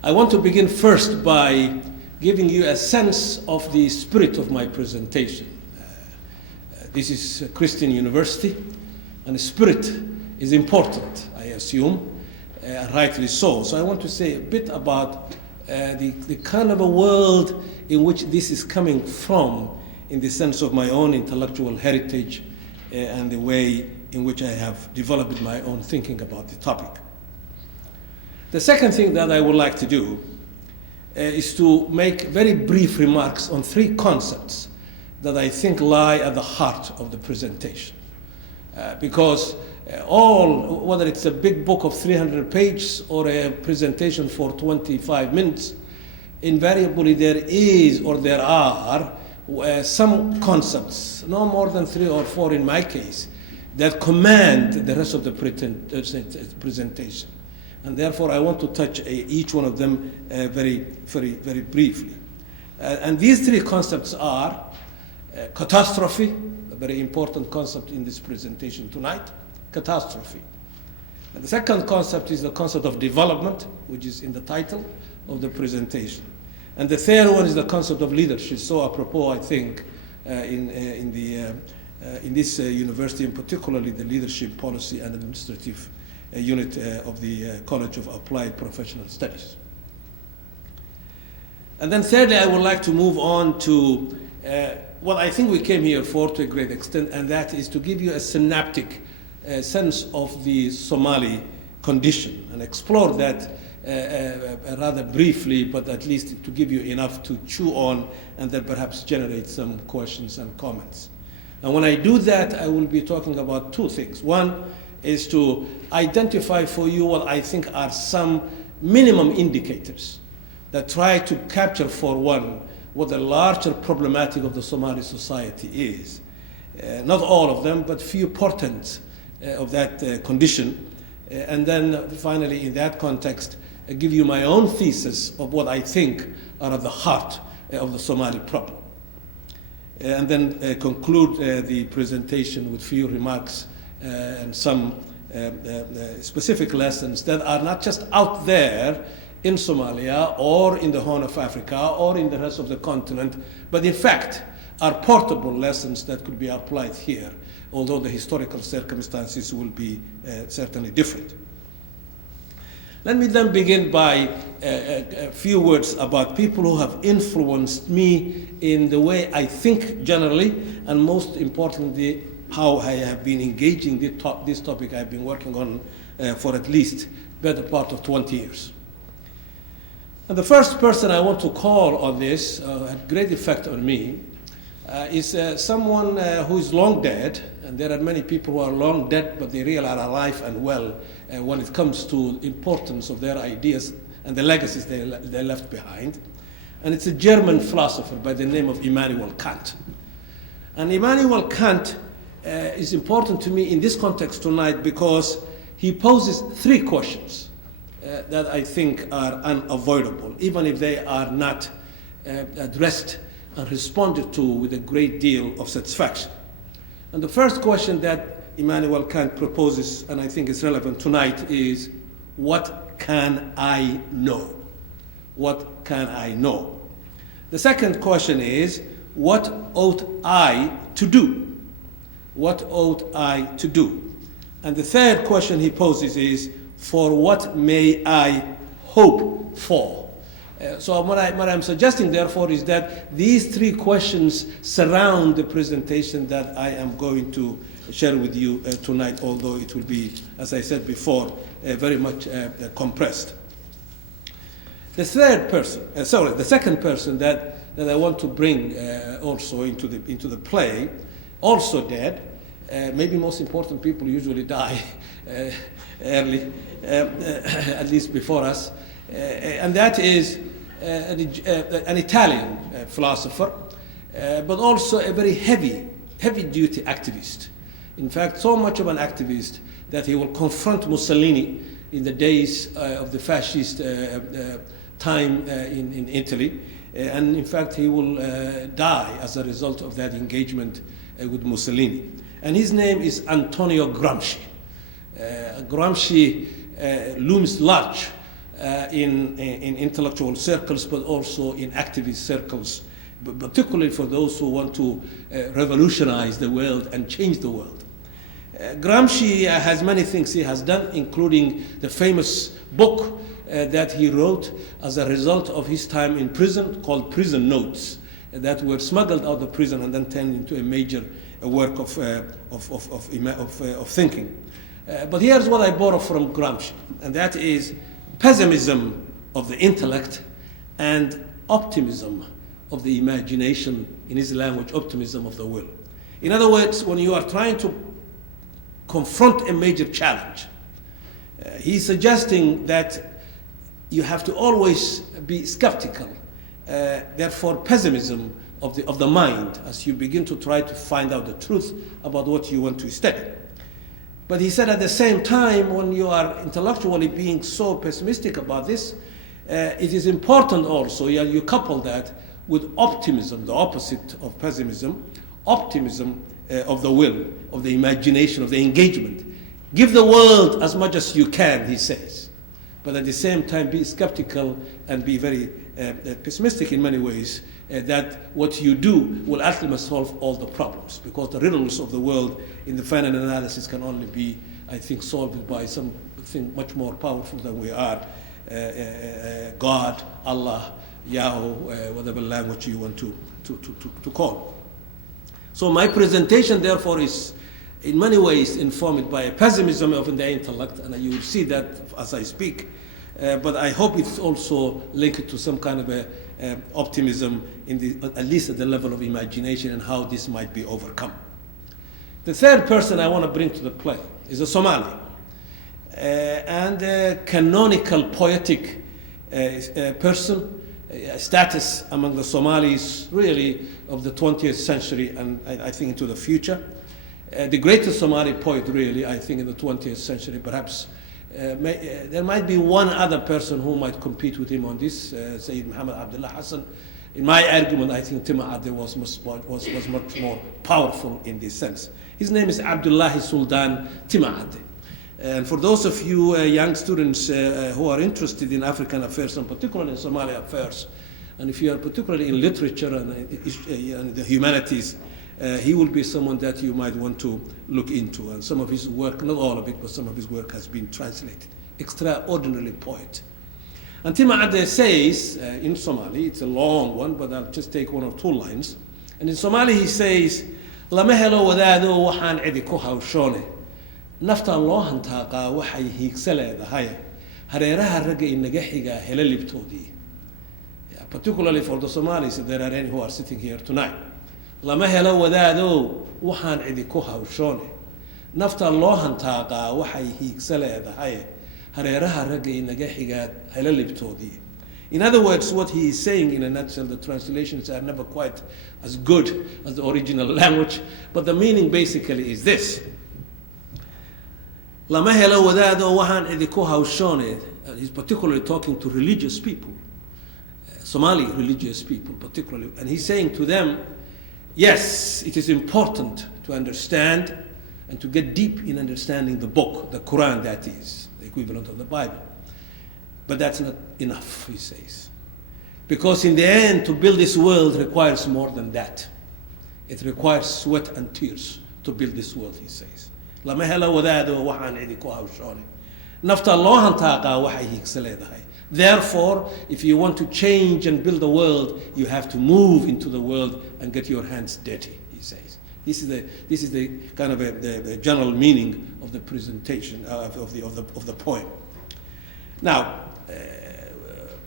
I want to begin first by giving you a sense of the spirit of my presentation. This is a Christian university, and spirit is important, I assume, rightly so. So I want to say a bit about the kind of a world in which this is coming from, in the sense of my own intellectual heritage and the way in which I have developed my own thinking about the topic. The second thing that I would like to do is to make very brief remarks on three concepts that I think lie at the heart of the presentation. Because whether it's a big book of 300 pages or a presentation for 25 minutes, invariably there is or there are some concepts, no more than 3 or 4 in my case, that command the rest of the presentation. And therefore I want to touch each one of them very briefly. And these three concepts are catastrophe, a very important concept in this presentation tonight, catastrophe. And the second concept is the concept of development, which is in the title of the presentation. And the third one is the concept of leadership, so apropos, I think, in this university, and particularly the leadership policy and administrative unit of the College of Applied Professional Studies. And then thirdly, I would like to move on to what I think we came here for to a great extent, and that is to give you a synaptic sense of the Somali condition and explore that rather briefly, but at least to give you enough to chew on and then perhaps generate some questions and comments. And when I do that, I will be talking about two things. One is to identify for you what I think are some minimum indicators that try to capture for one what the larger problematic of the Somali society is. Not all of them, but few portents of that condition. And then finally, in that context, give you my own thesis of what I think are at the heart of the Somali problem. And then conclude the presentation with few remarks and some specific lessons that are not just out there in Somalia or in the Horn of Africa or in the rest of the continent, but in fact are portable lessons that could be applied here, although the historical circumstances will be certainly different. Let me then begin by a few words about people who have influenced me in the way I think generally, and most importantly, how I have been engaging this topic I've been working on for at least better part of 20 years. And the first person I want to call on this, had great effect on me, is someone who is long dead, and there are many people who are long dead, but they really are alive and well when it comes to importance of their ideas and the legacies they left behind. And it's a German philosopher by the name of Immanuel Kant. And Immanuel Kant is important to me in this context tonight because he poses three questions that I think are unavoidable, even if they are not addressed and responded to with a great deal of satisfaction. And the first question that Immanuel Kant proposes, and I think is relevant tonight, is what can I know? What can I know? The second question is, what ought I to do? What ought I to do? And the third question he poses is, for what may I hope for? So what I'm suggesting, therefore, is that these three questions surround the presentation that I am going to share with you tonight, although it will be, as I said before, very much compressed. The second person that I want to bring also into the play, also dead. Maybe most important people usually die early, at least before us, and that is an Italian philosopher, but also a very heavy-duty activist. In fact, so much of an activist that he will confront Mussolini in the days of the fascist time in Italy, and in fact he will die as a result of that engagement with Mussolini. And his name is Antonio Gramsci. Gramsci looms large in intellectual circles, but also in activist circles, particularly for those who want to revolutionize the world and change the world. Gramsci has many things he has done, including the famous book that he wrote as a result of his time in prison, called Prison Notes, that were smuggled out of prison and then turned into a major work of thinking. But here's what I borrow from Gramsci, and that is pessimism of the intellect and optimism of the imagination, in his language, optimism of the will. In other words, when you are trying to confront a major challenge, he's suggesting that you have to always be skeptical, therefore pessimism of the mind as you begin to try to find out the truth about what you want to study. But he said at the same time, when you are intellectually being so pessimistic about this, it is important also, you couple that with optimism, the opposite of pessimism, optimism of the will, of the imagination, of the engagement. Give the world as much as you can, he says, but at the same time be skeptical and be very pessimistic in many ways, that what you do will ultimately solve all the problems, because the riddles of the world in the final analysis can only be, I think, solved by something much more powerful than we are, God, Allah, Yahweh, whatever language you want to call. So my presentation, therefore, is in many ways informed by a pessimism of the intellect, and you will see that as I speak, but I hope it's also linked to some kind of optimism, at least at the level of imagination, and how this might be overcome. The third person I want to bring to the play is a Somali, and a canonical poetic person, status among the Somalis really of the 20th century and I think into the future. The greatest Somali poet really, I think, in the 20th century. Perhaps there might be one other person who might compete with him on this, Sayyid Muhammad Abdullah Hassan. In my argument, I think Tima Ade was much more powerful in this sense. His name is Abdullahi Sultan Tima Ade. And for those of you young students who are interested in African affairs, and particularly in Somali affairs, and if you are particularly in literature and the humanities, he will be someone that you might want to look into. And some of his work, not all of it, but some of his work has been translated. Extraordinarily poet. And Tima Ade says, in Somali, it's a long one, but I'll just take one or two lines. And in Somali he says, "Lama helo wadaado waxaan cidi ku hawshoone. Naftaan loo hantaaqa waxay hiigsa leedahay. Hareeraha ragga inaga xiga hela libtoodii." Particularly for the Somalis, if there are any who are sitting here tonight. Lama helo wadaado waxaan cidi ku hawshoone. Naftaan loo hantaaqa waxay hiigsa leedahay. Hareeraha ragga inaga xiga hela libtoodii. In other words, what he is saying in a nutshell, the translations are never quite as good as the original language, but the meaning basically is this. Lama helo wadaado waxaan cidi ku hawshoone. He's particularly talking to religious people, Somali religious people particularly, and he's saying to them, yes, it is important to understand and to get deep in understanding the book, the Quran, that is, the equivalent of the Bible. But that's not enough, he says. Because in the end, to build this world requires more than that. It requires sweat and tears to build this world, he says. Lama helo wadaado waxaan cidi ku hawshoone. Nafta loo hantaaqa waxay hiigsa leedahay. Therefore, if you want to change and build the world, you have to move into the world and get your hands dirty, he says. This is the kind of the general meaning of the presentation of the poem. Now,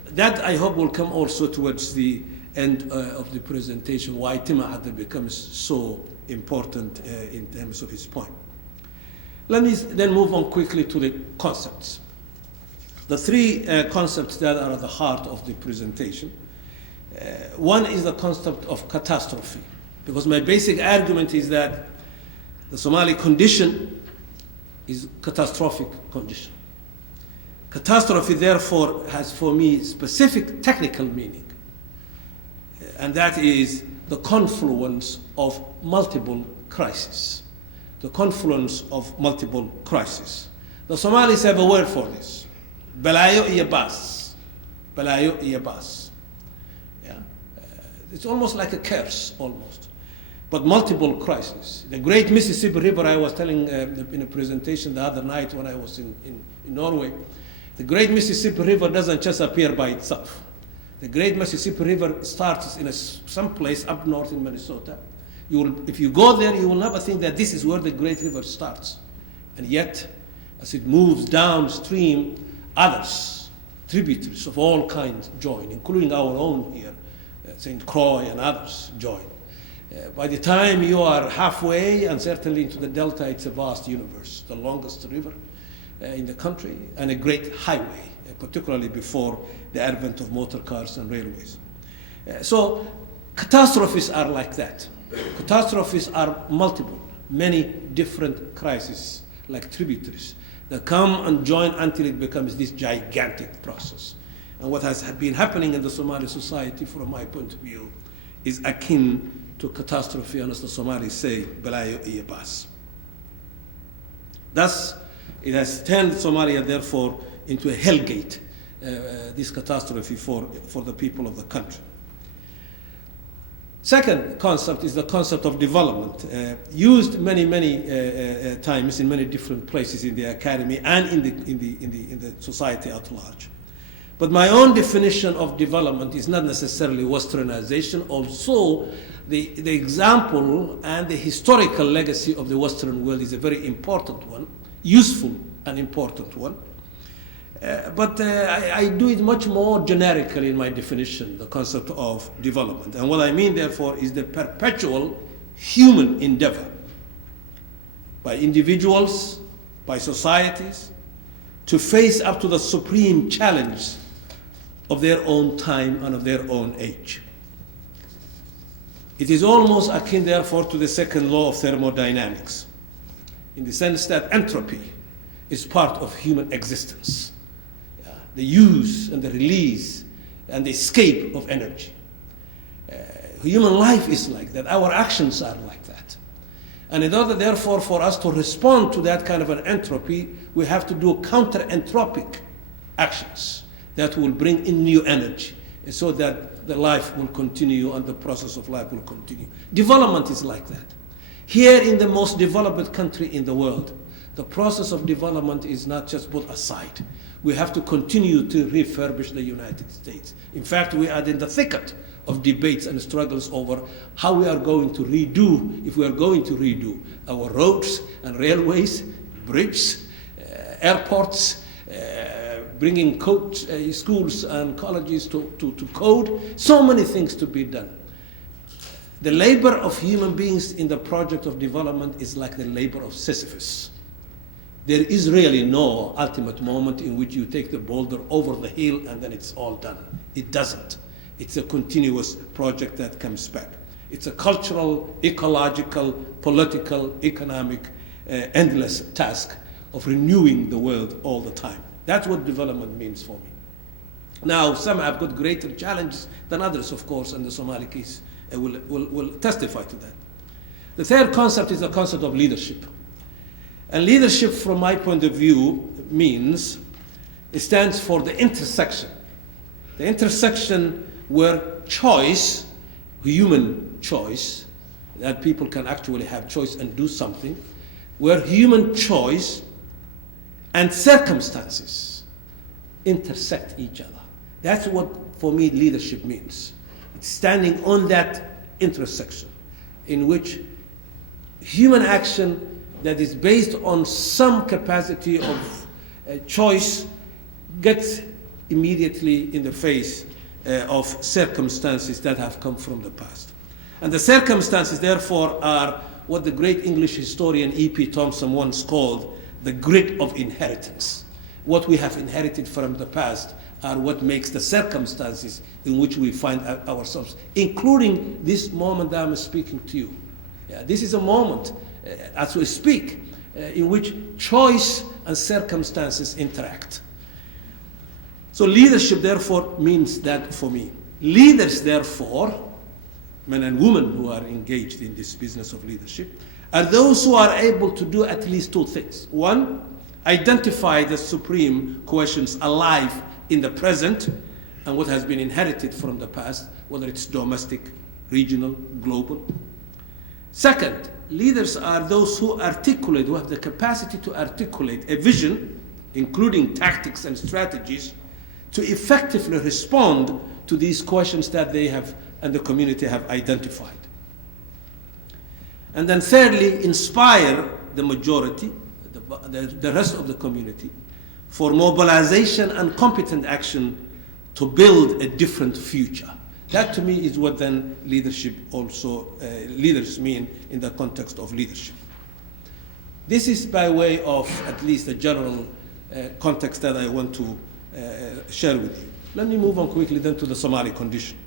that I hope will come also towards the end of the presentation, why Tima Ade becomes so important in terms of his poem. Let me then move on quickly to the concepts. The three concepts that are at the heart of the presentation. One is the concept of catastrophe, because my basic argument is that the Somali condition is catastrophic condition. Catastrophe, therefore, has for me specific technical meaning, and that is the confluence of multiple crises. The confluence of multiple crises. The Somalis have a word for this. Balayo iyo baas. Balayo iyo baas. Yeah? It's almost like a curse, almost. But multiple crises. The great Mississippi River, I was telling in a presentation the other night when I was in Norway, the great Mississippi River doesn't just appear by itself. The great Mississippi River starts in some place up north in Minnesota. If you go there, you will never think that this is where the great river starts. And yet, as it moves downstream, others, tributaries of all kinds join, including our own here, St. Croix and others join. By the time you are halfway, and certainly into the delta, it's a vast universe, the longest river in the country, and a great highway, particularly before the advent of motor cars and railways. So catastrophes are like that. Catastrophes are multiple, many different crises, like tributaries, that come and join until it becomes this gigantic process. And what has been happening in the Somali society, from my point of view, is akin to catastrophe, and as the Somalis say, balayo iyo baas. Thus, it has turned Somalia, therefore, into a hellgate, this catastrophe for the people of the country. Second concept is the concept of development, used many times in many different places in the academy and in the society at large. But my own definition of development is not necessarily Westernization. Also, the example and the historical legacy of the Western world is a very important one, useful and important one. But I do it much more generically in my definition, the concept of development. And what I mean, therefore, is the perpetual human endeavor by individuals, by societies, to face up to the supreme challenge of their own time and of their own age. It is almost akin, therefore, to the second law of thermodynamics, in the sense that entropy is part of human existence. The use and the release and the escape of energy. Human life is like that. Our actions are like that. And in order, therefore, for us to respond to that kind of an entropy, we have to do counter-entropic actions that will bring in new energy so that the life will continue and the process of life will continue. Development is like that. Here in the most developed country in the world, the process of development is not just put aside. We have to continue to refurbish the United States. In fact, we are in the thicket of debates and struggles over how we are going to redo, if we are going to redo our roads and railways, bridges, airports, bringing schools and colleges to code, so many things to be done. The labor of human beings in the project of development is like the labor of Sisyphus. There is really no ultimate moment in which you take the boulder over the hill and then it's all done. It doesn't. It's a continuous project that comes back. It's a cultural, ecological, political, economic, endless task of renewing the world all the time. That's what development means for me. Now, some have got greater challenges than others, of course, and the Somali case will testify to that. The third concept is the concept of leadership. And leadership, from my point of view, means, it stands for the intersection. The intersection where choice, human choice, that people can actually have choice and do something, where human choice and circumstances intersect each other. That's what, for me, leadership means. It's standing on that intersection in which human action that is based on some capacity of choice gets immediately in the face of circumstances that have come from the past. And the circumstances, therefore, are what the great English historian E.P. Thompson once called the grit of inheritance. What we have inherited from the past are what makes the circumstances in which we find ourselves, including this moment that I'm speaking to you. Yeah, this is a moment, as we speak, in which choice and circumstances interact. So leadership, therefore, means that for me. Leaders, therefore, men and women who are engaged in this business of leadership, are those who are able to do at least two things. One, identify the supreme questions alive in the present and what has been inherited from the past, whether it's domestic, regional, global. Second, leaders are those who articulate, who have the capacity to articulate a vision, including tactics and strategies, to effectively respond to these questions that they have and the community have identified. And then thirdly, inspire the majority, the rest of the community, for mobilization and competent action to build a different future. That to me is what then leadership also, leaders mean in the context of leadership. This is by way of at least a general context that I want to share with you. Let me move on quickly then to the Somali condition.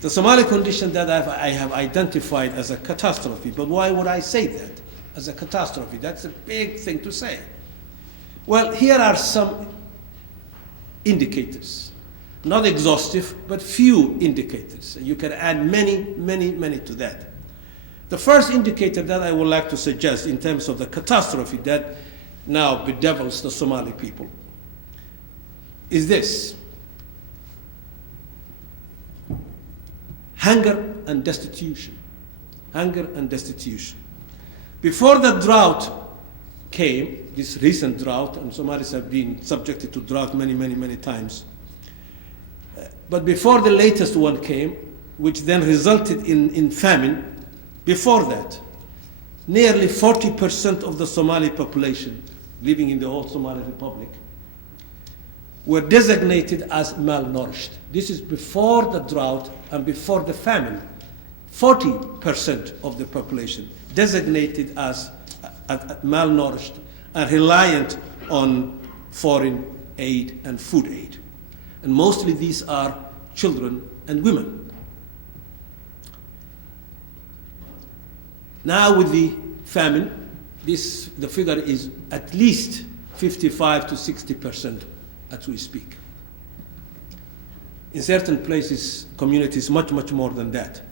The Somali condition that I have identified as a catastrophe, but why would I say that as a catastrophe? That's a big thing to say. Well, here are some indicators, not exhaustive, but few indicators. You can add many to that. The first indicator that I would like to suggest in terms of the catastrophe that now bedevils the Somali people is this: hunger and destitution. Hunger and destitution. Before the drought came, this recent drought, and Somalis have been subjected to drought many times, but before the latest one came, which then resulted in famine, before that, nearly 40% of the Somali population living in the whole Somali Republic were designated as malnourished. This is before the drought and before the famine. 40% of the population designated as malnourished and reliant on foreign aid and food aid. And mostly these are children and women. Now with the famine, the figure is at least 55 to 60% as we speak. In certain places, communities, much more than that.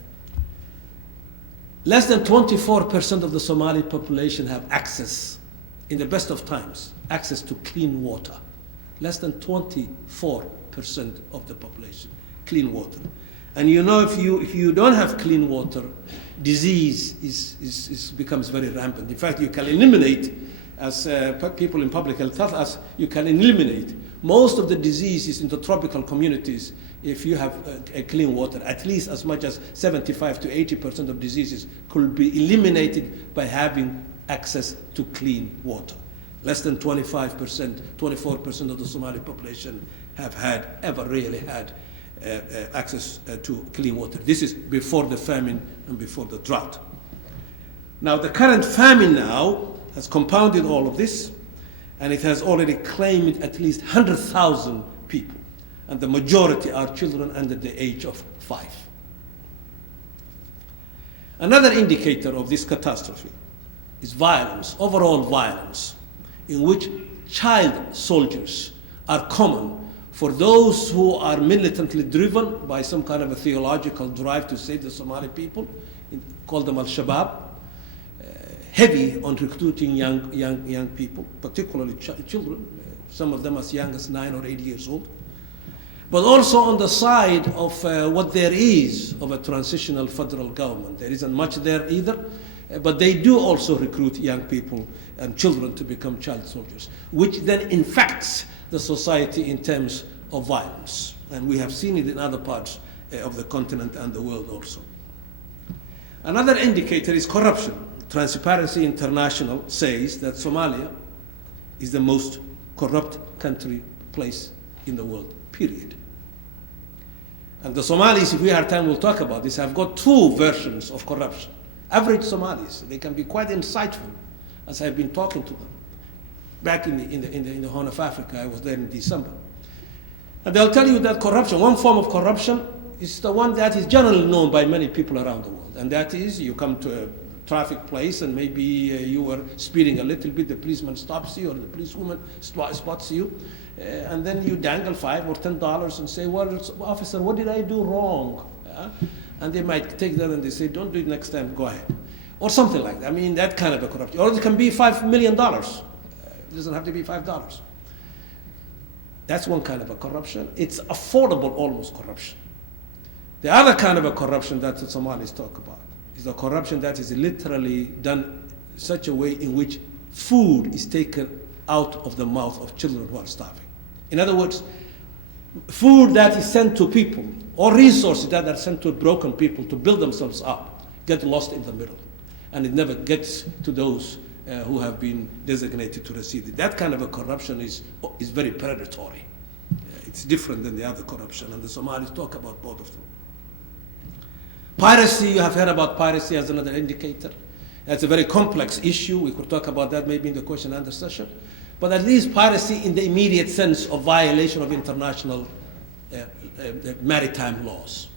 Less than 24% of the Somali population have access, in the best of times, access to clean water. Less than 24% of the population, clean water. And you know, if you don't have clean water, disease becomes very rampant. In fact, you can eliminate, as people in public health tell us, you can eliminate most of the diseases in the tropical communities if you have a clean water. At least as much as 75 to 80% of diseases could be eliminated by having access to clean water. Less than 25%, 24% of the Somali population have ever really had access to clean water. This is before the famine and before the drought. Now, the current famine now has compounded all of this, and it has already claimed at least 100,000 people, and the majority are children under the age of 5. Another indicator of this catastrophe is violence, overall violence, in which child soldiers are common for those who are militantly driven by some kind of a theological drive to save the Somali people, call them al-Shabaab, heavy on recruiting young people, particularly children, some of them as young as 9 or 8 years old. But also on the side of what there is of a transitional federal government. There isn't much there either, but they do also recruit young people and children to become child soldiers, which then infects the society in terms of violence. And we have seen it in other parts of the continent and the world also. Another indicator is corruption. Transparency International says that Somalia is the most corrupt place in the world, period. And the Somalis, if we have time, we'll talk about this, have got 2 versions of corruption. Average Somalis, they can be quite insightful, as I've been talking to them. Back in the Horn of Africa, I was there in December. And they'll tell you that corruption, one form of corruption, is the one that is generally known by many people around the world. And that is, you come to a traffic place and maybe you were speeding a little bit, the policeman stops you or the policewoman spots you, and then you dangle $5 or $10 and say, well, officer, what did I do wrong? And they might take that and they say, don't do it next time, go ahead. Or something like that. I mean, that kind of a corruption. Or it can be $5 million. It doesn't have to be $5. That's one kind of a corruption. It's affordable almost corruption. The other kind of a corruption that the Somalis talk about is a corruption that is literally done in such a way in which food is taken out of the mouth of children who are starving. In other words, food that is sent to people or resources that are sent to broken people to build themselves up get lost in the middle, and it never gets to those who have been designated to receive it. That kind of a corruption is very predatory. It's different than the other corruption, and the Somalis talk about both of them. Piracy, you have heard about piracy as another indicator. That's a very complex issue. We could talk about that maybe in the question and answer session. But at least piracy in the immediate sense of violation of international maritime laws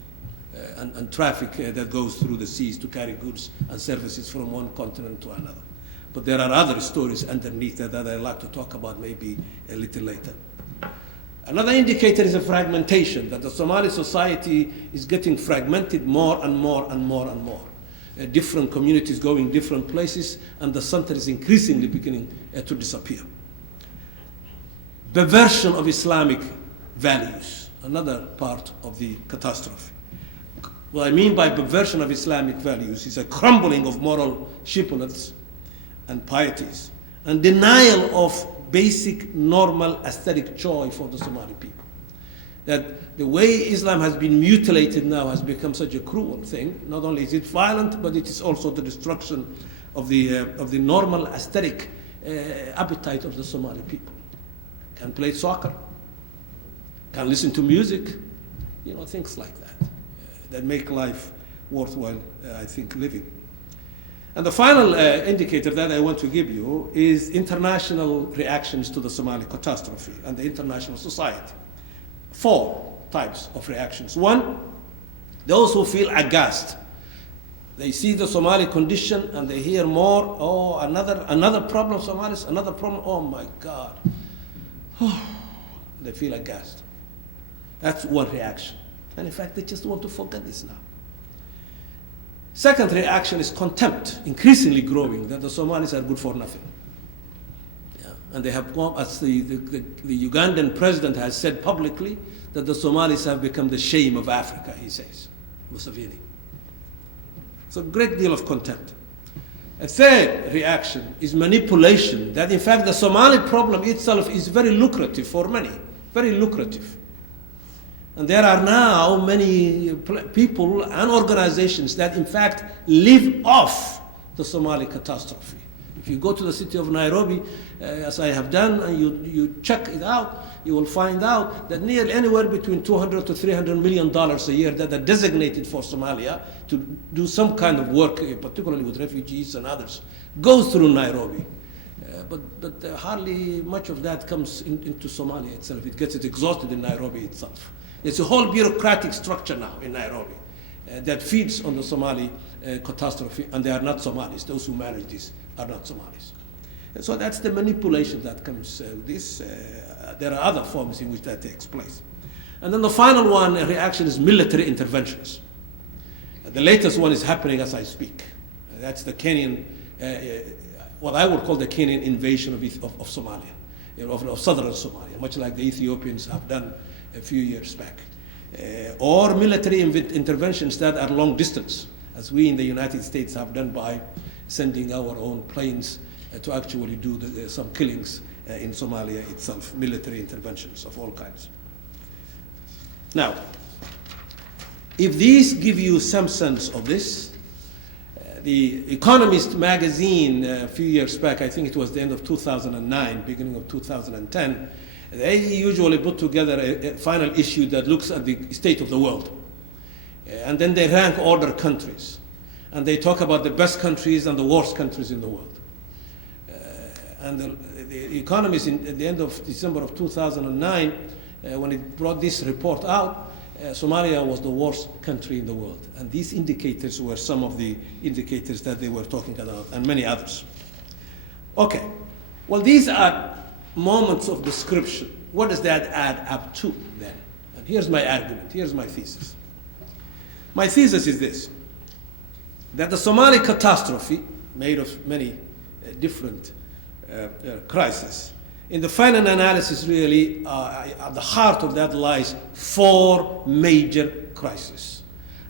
and traffic that goes through the seas to carry goods and services from one continent to another. But there are other stories underneath that I'd like to talk about maybe a little later. Another indicator is a fragmentation, that the Somali society is getting fragmented more and more and more and more. Different communities going different places, and the center is increasingly beginning to disappear. Perversion of Islamic values, another part of the catastrophe. What I mean by perversion of Islamic values is a crumbling of moral shibboleths and pieties, and denial of basic, normal, aesthetic joy for the Somali people. That the way Islam has been mutilated now has become such a cruel thing. Not only is it violent, but it is also the destruction of the normal aesthetic appetite of the Somali people. Can play soccer, can listen to music, things like that, that make life worthwhile, I think, living. And the final indicator that I want to give you is international reactions to the Somali catastrophe and the international society. 4 types of reactions. 1, those who feel aghast. They see the Somali condition and they hear more, another problem, Somalis, another problem, oh my God. They feel aghast. That's one reaction. And in fact, they just want to forget this now. Second reaction is contempt, increasingly growing, that the Somalis are good for nothing. Yeah. And they have gone, as the Ugandan president has said publicly, that the Somalis have become the shame of Africa, he says, Museveni. So a great deal of contempt. A third reaction is manipulation, that in fact the Somali problem itself is very lucrative for many, very lucrative. And there are now many people and organizations that in fact live off the Somali catastrophe. If you go to the city of Nairobi, as I have done, and you check it out, you will find out that nearly anywhere between $200 to $300 million a year that are designated for Somalia to do some kind of work, particularly with refugees and others, goes through Nairobi. But hardly much of that comes into Somalia itself. It gets exhausted in Nairobi itself. There's a whole bureaucratic structure now in Nairobi that feeds on the Somali catastrophe, and they are not Somalis. Those who manage this are not Somalis. And so that's the manipulation that comes with this. There are other forms in which that takes place. And then the final one, reaction, is military interventions. The latest one is happening as I speak. That's the Kenyan, what I would call the Kenyan invasion of Somalia, of southern Somalia, much like the Ethiopians have done a few years back. Or military interventions that are long distance, as we in the United States have done by sending our own planes to actually do some killings in Somalia itself, military interventions of all kinds. Now, if these give you some sense of this, the Economist magazine a few years back, I think it was the end of 2009, beginning of 2010, they usually put together a final issue that looks at the state of the world. And then they rank order countries. And they talk about the best countries and the worst countries in the world. And the Economist, at the end of December of 2009, when it brought this report out, Somalia was the worst country in the world. And these indicators were some of the indicators that they were talking about, and many others. Okay, well, these are moments of description. What does that add up to then? And here's my argument, here's my thesis. My thesis is this, that the Somali catastrophe, made of many different crisis. In the final analysis, really, at the heart of that lies four major crises.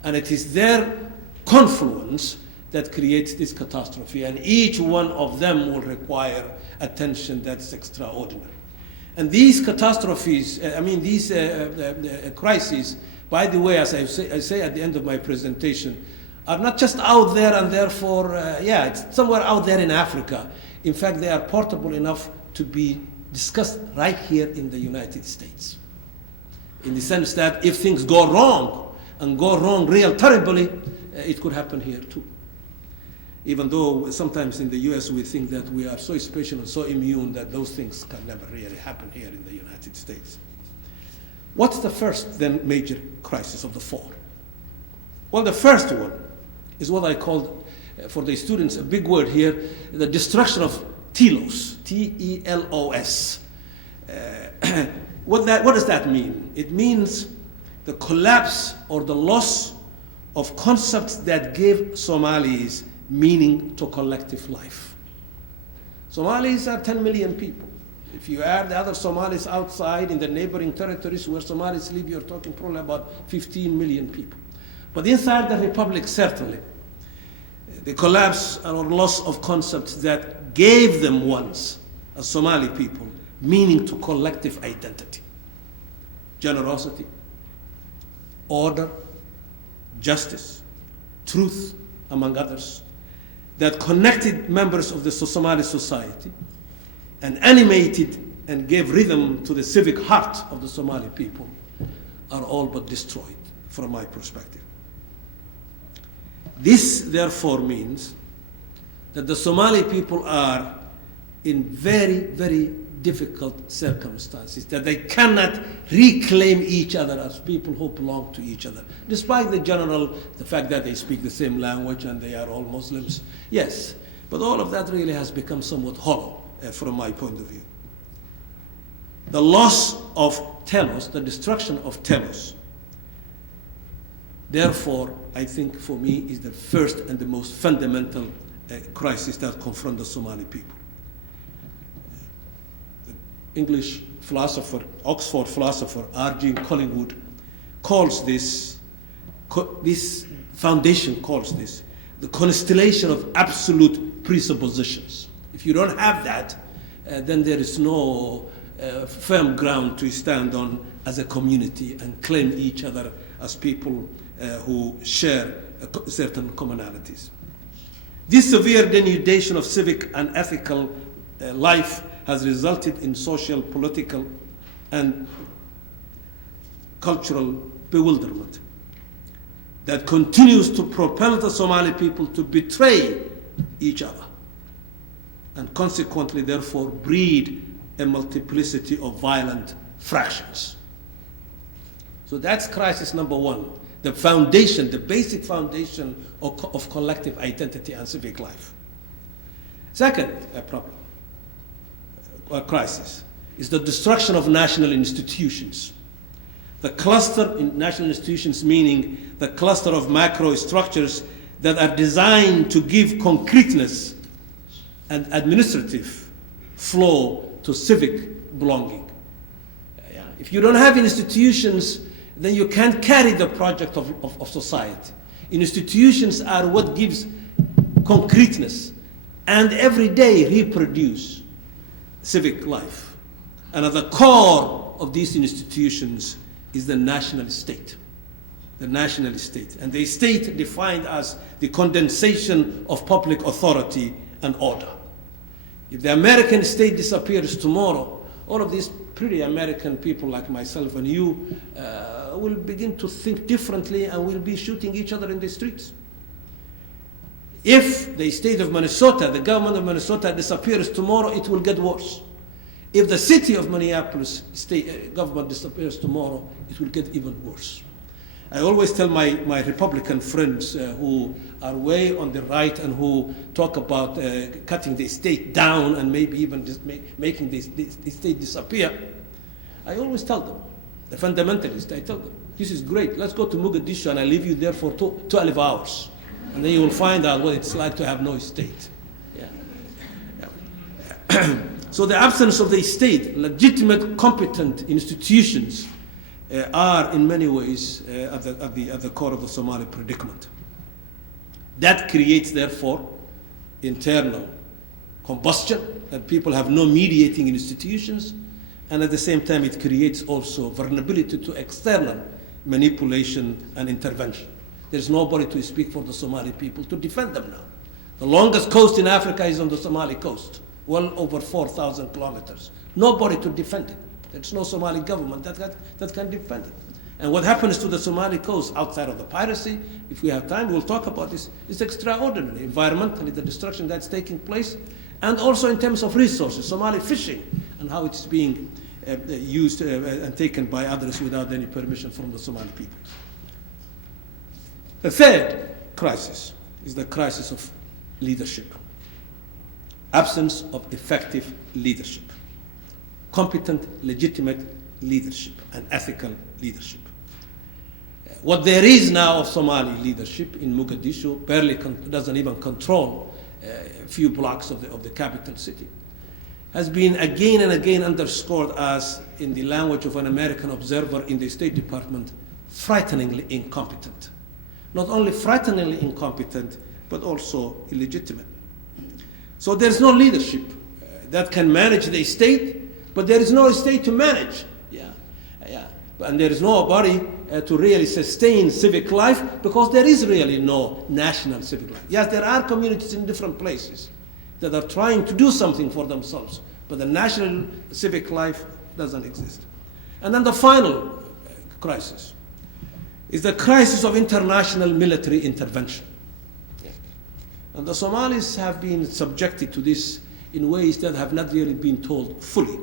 And it is their confluence that creates this catastrophe. And each one of them will require attention that's extraordinary. And these catastrophes, these crises, by the way, as I say at the end of my presentation, are not just out there and therefore, it's somewhere out there in Africa. In fact, they are portable enough to be discussed right here in the United States. In the sense that if things go wrong, and go wrong real terribly, it could happen here too. Even though sometimes in the US we think that we are so special and so immune that those things can never really happen here in the United States. What's the first then major crisis of the four? Well, the first one is what I called, for the students, a big word here, the destruction of Telos, T-E-L-O-S. What does that mean? It means the collapse or the loss of concepts that gave Somalis meaning to collective life. Somalis are 10 million people. If you add the other Somalis outside in the neighboring territories where Somalis live, you're talking probably about 15 million people. But inside the Republic, certainly, the collapse or loss of concepts that gave them once, as Somali people, meaning to collective identity. Generosity, order, justice, truth, among others, that connected members of the Somali society and animated and gave rhythm to the civic heart of the Somali people, are all but destroyed from my perspective. This therefore means that the Somali people are in very, very difficult circumstances, that they cannot reclaim each other as people who belong to each other, despite the fact that they speak the same language and they are all Muslims. Yes, but all of that really has become somewhat hollow from my point of view. The loss of Telos, the destruction of Telos, therefore, I think for me is the first and the most fundamental crisis that confront the Somali people. English philosopher, Oxford philosopher, R.G. Collingwood calls this foundation calls this the constellation of absolute presuppositions. If you don't have that, then there is no firm ground to stand on as a community and claim each other as people who share certain commonalities. This severe denudation of civic and ethical life has resulted in social, political, and cultural bewilderment that continues to propel the Somali people to betray each other and consequently, therefore, breed a multiplicity of violent fractions. So that's crisis number one, the foundation, the basic foundation of collective identity and civic life. Second problem, or crisis, is the destruction of national institutions. The cluster in national institutions, meaning the cluster of macro structures that are designed to give concreteness and administrative flow to civic belonging. If you don't have institutions, then you can't carry the project of society. Institutions are what gives concreteness and every day reproduce civic life. And at the core of these institutions is the national state. The national state. And the state defined as the condensation of public authority and order. If the American state disappears tomorrow, all of these pretty American people like myself and you will begin to think differently and will be shooting each other in the streets. If the state of Minnesota, the government of Minnesota disappears tomorrow, it will get worse. If the city of Minneapolis state government disappears tomorrow, it will get even worse. I always tell my Republican friends who are way on the right and who talk about cutting the state down and maybe even making the state disappear, I always tell them, the fundamentalists, I tell them, this is great, let's go to Mogadishu and I leave you there for 12 hours. And then you will find out what it's like to have no state. So the absence of the state, legitimate, competent institutions are in many ways at the core of the Somali predicament. That creates, therefore, internal combustion, that people have no mediating institutions, and at the same time it creates also vulnerability to external manipulation and intervention. There's nobody to speak for the Somali people to defend them now. The longest coast in Africa is on the Somali coast, well over 4,000 kilometers. Nobody to defend it. There's no Somali government that can defend it. And what happens to the Somali coast outside of the piracy, if we have time, we'll talk about this, is extraordinary. Environmentally, the destruction that's taking place, and also in terms of resources, Somali fishing, and how it's being used and taken by others without any permission from the Somali people. The third crisis is the crisis of leadership. Absence of effective leadership. Competent, legitimate leadership and ethical leadership. What there is now of Somali leadership in Mogadishu barely doesn't even control a few blocks of the capital city, has been again and again underscored as, in the language of an American observer in the State Department, frighteningly incompetent. Not only frighteningly incompetent, but also illegitimate. So there's no leadership that can manage the state, but there is no state to manage. And there is nobody to really sustain civic life, because there is really no national civic life. Yes, there are communities in different places that are trying to do something for themselves, but the national civic life doesn't exist. And then the final crisis is the crisis of international military intervention. And the Somalis have been subjected to this in ways that have not really been told fully,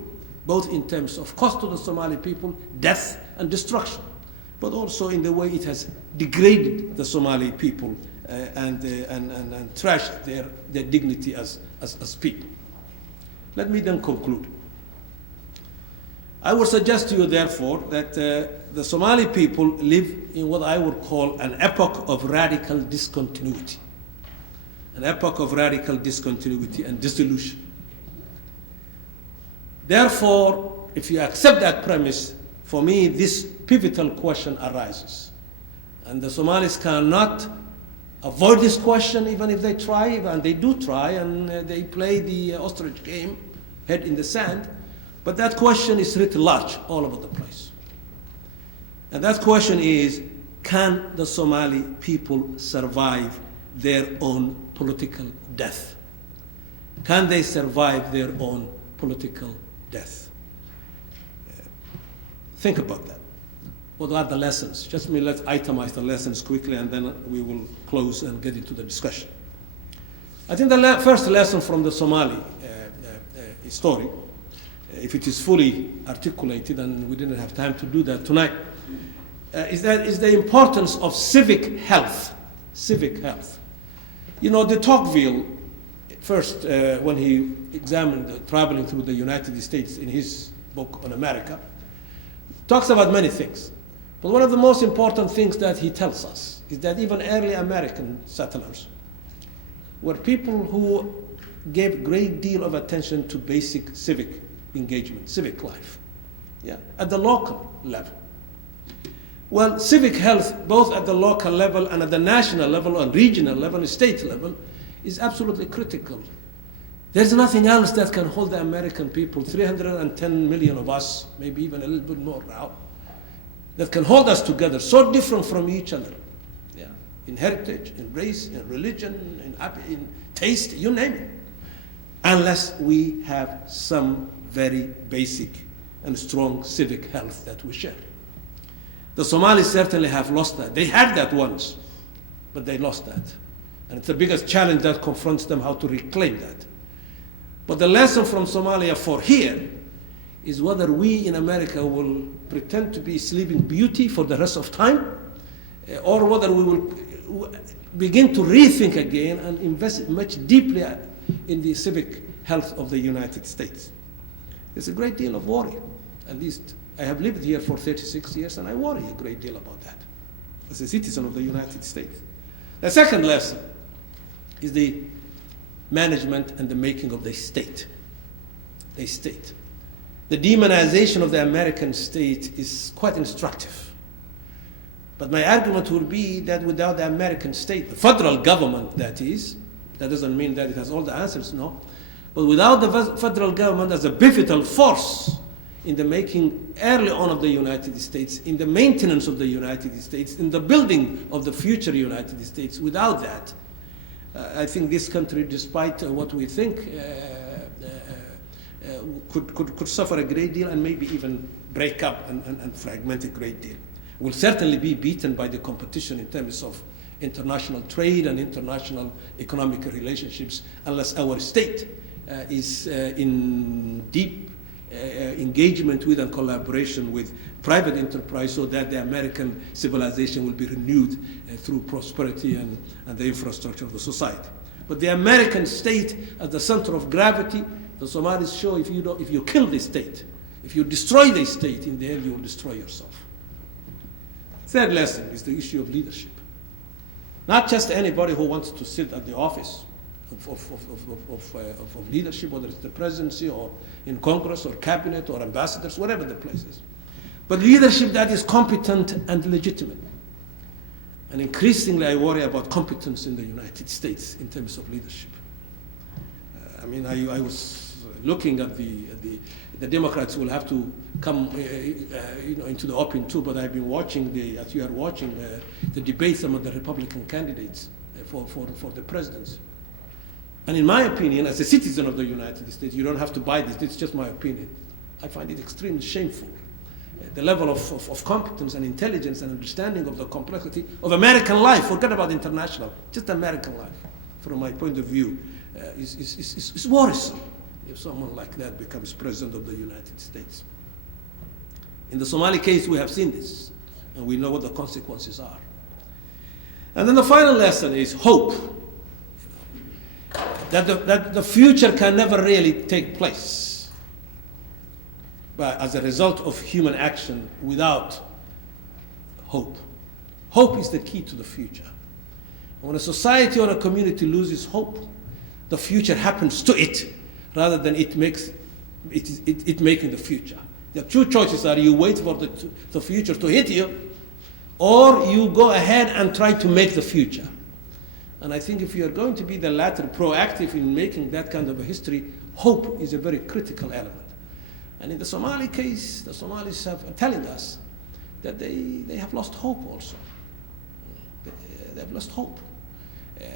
both in terms of cost to the Somali people, death and destruction, but also in the way it has degraded the Somali people and trashed their dignity as people. Let me then conclude. I would suggest to you, therefore, that the Somali people live in what I would call an epoch of radical discontinuity. An epoch of radical discontinuity and dissolution. Therefore, if you accept that premise, for me, this pivotal question arises. And the Somalis cannot avoid this question, even if they try, and they do try, and they play the ostrich game, head in the sand. But that question is writ large all over the place. And that question is, can the Somali people survive their own political death? Can they survive their own political death? Think about that. What are the lessons? Let's itemize the lessons quickly, and then we will close and get into the discussion. I think the first lesson from the Somali story, if it is fully articulated, and we didn't have time to do that tonight, is the importance of civic health. Civic health. You know, de Tocqueville, first, when he examined traveling through the United States in his book on America, talks about many things. But one of the most important things that he tells us is that even early American settlers were people who gave a great deal of attention to basic civic engagement, civic life, at the local level. Well, civic health, both at the local level and at the national level and regional level and state level, is absolutely critical. There's nothing else that can hold the American people, 310 million of us, maybe even a little bit more now, that can hold us together, so different from each other, in heritage, in race, in religion, in taste, you name it, unless we have some very basic and strong civic health that we share. The Somalis certainly have lost that. They had that once, but they lost that. And it's the biggest challenge that confronts them, how to reclaim that. But the lesson from Somalia for here is whether we in America will pretend to be Sleeping Beauty for the rest of time, or whether we will begin to rethink again and invest much deeply in the civic health of the United States. There's a great deal of worry. At least I have lived here for 36 years, and I worry a great deal about that as a citizen of the United States. The second lesson is the management and the making of the state. the state. The demonization of the American state is quite instructive. But my argument would be that without the American state, the federal government that is, that doesn't mean that it has all the answers, no. But without the federal government as a pivotal force in the making early on of the United States, in the maintenance of the United States, in the building of the future United States, without that, I think this country, despite what we think, could suffer a great deal and maybe even break up and fragment a great deal. Will certainly be beaten by the competition in terms of international trade and international economic relationships unless our state is in deep engagement with and collaboration with private enterprise so that the American civilization will be renewed through prosperity and the infrastructure of the society. But the American state as the center of gravity, the Somalis show if you kill the state, if you destroy the state, in the end you will destroy yourself. Third lesson is the issue of leadership. Not just anybody who wants to sit at the office of leadership, whether it's the presidency or in Congress or cabinet or ambassadors, whatever the place is. But leadership that is competent and legitimate. And increasingly I worry about competence in the United States in terms of leadership. I was looking at the Democrats will have to come into the open too, but I've been watching as you are watching the debates among the Republican candidates for the presidency. And in my opinion, as a citizen of the United States, you don't have to buy this, it's just my opinion. I find it extremely shameful. The level of competence and intelligence and understanding of the complexity of American life, forget about international, just American life, from my point of view, is worrisome if someone like that becomes president of the United States. In the Somali case, we have seen this, and we know what the consequences are. And then the final lesson is hope. That the future can never really take place but as a result of human action without hope. Hope is the key to the future. When a society or a community loses hope, the future happens to it rather than it making the future. The two choices are you wait for the future to hit you, or you go ahead and try to make the future. And I think if you are going to be the latter, proactive in making that kind of a history, hope is a very critical element. And in the Somali case, the Somalis are telling us that they have lost hope also. They have lost hope.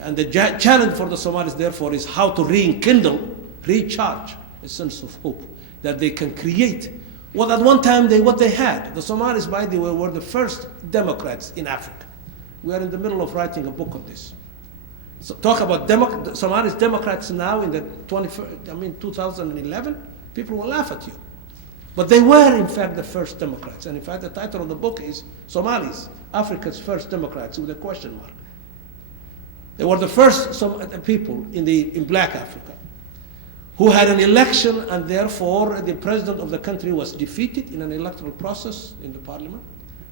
And the challenge for the Somalis, therefore, is how to rekindle, recharge a sense of hope that they can create what at one time what they had. The Somalis, by the way, were the first Democrats in Africa. We are in the middle of writing a book on this. So talk about Somalis Democrats now in the 2011, people will laugh at you. But they were, in fact, the first Democrats. And in fact, the title of the book is Somalis, Africa's First Democrats, with a question mark. They were the first people in black Africa who had an election, and therefore the president of the country was defeated in an electoral process in the parliament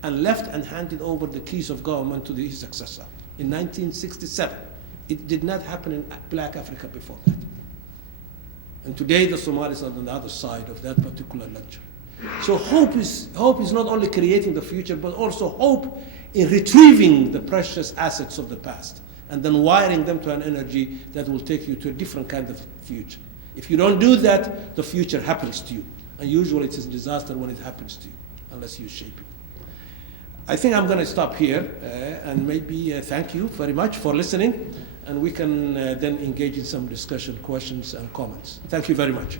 and left and handed over the keys of government to his successor in 1967. It did not happen in black Africa before that. And today the Somalis are on the other side of that particular lecture. So hope is not only creating the future, but also hope in retrieving the precious assets of the past and then wiring them to an energy that will take you to a different kind of future. If you don't do that, the future happens to you. And usually it's a disaster when it happens to you, unless you shape it. I think I'm going to stop here and maybe thank you very much for listening, and we can then engage in some discussion, questions, and comments. Thank you very much.